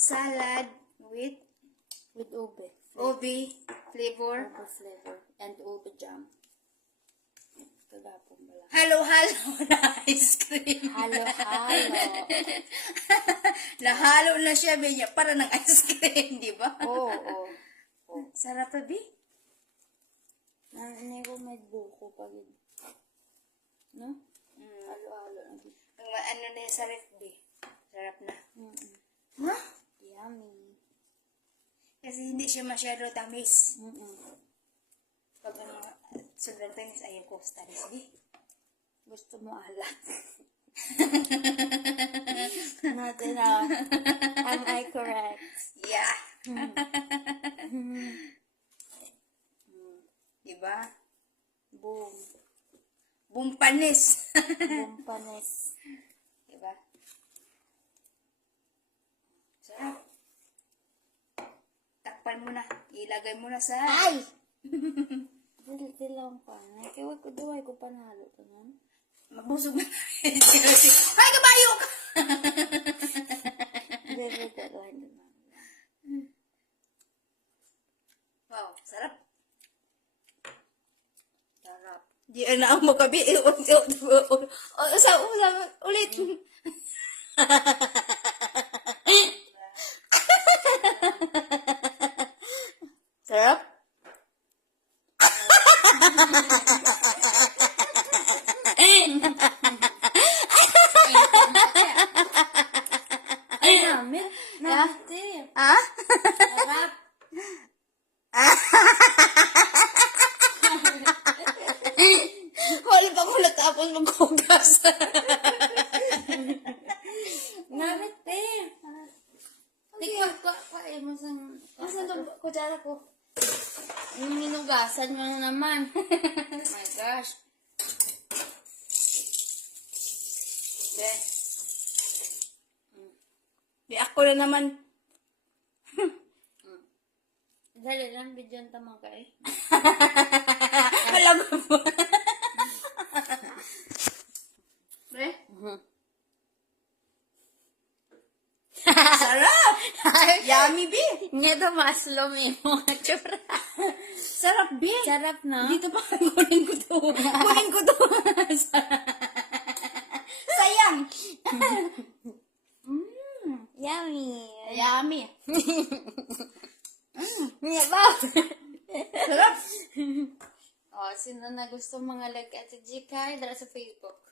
salad with ube. ube flavor. Ube flavor. And ube jam. Kagapong bala. Halo-halo na ice cream. Halo-halo. Nahalo na siya, Benya, para ng ice cream, di ba? Oo. Sarap pa, Bi. Hindi ko may buko pag no? Halo-halo na din. Ano na yung sarap, Bi? Sarap na. No? Yummy. Kasi hindi siya masyado tamis. Pag sobrang tamis, ayaw ko sa tamis, Bi. Gusto mo alat. Not enough. Am I correct? Yeah. Diba? Boom. Boom panis. Boom panis. Diba? Sarap. Takpan mo na. Ilagay mo na sa... Ay! Dili lang pa. Kaya ko duway ko panalo to nan. Mabusog na. Ay, kabayo ka! Bebe ka lang naman. Wow, sarap. Sarap. Di na ang makabi. Ulit. Sarap? Ay, namin. Natin. Ha? Sarap. Wala pa ko natapos maghugas. Natin. Tingnan ko. Ay, masang... Asan ang kutsara ko? Yung minugasan mo naman. Oh my gosh. Be. Be, ako na naman. Dali lang, bidyan tamang kay. Alam mo. Be? Sarap! Yummy, Be. Nito maslom eh, mga tsura. Sarap, Be. Sarap na. Dito pa, kunin ko to. Kunin ko to. Sayang. Yummy. Yummy. Niya ba? Sarap. Oh, sino na gusto mga like at si Gkay, dala sa Facebook.